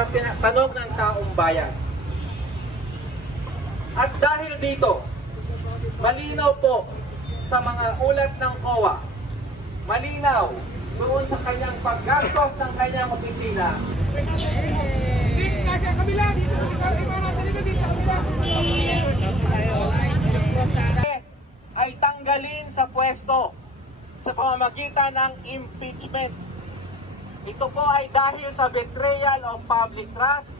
mga tanong ng taong bayan. At dahil dito, malinaw po sa mga ulat ng COA, malinaw doon sa kanyang paggastos ng kanyang opisina. Nasa kabila, dito nasa likod, dito sa kabila. Ay tanggalin sa pwesto sa pamamagitan ng impeachment. Ito po ay dahil sa betrayal of public trust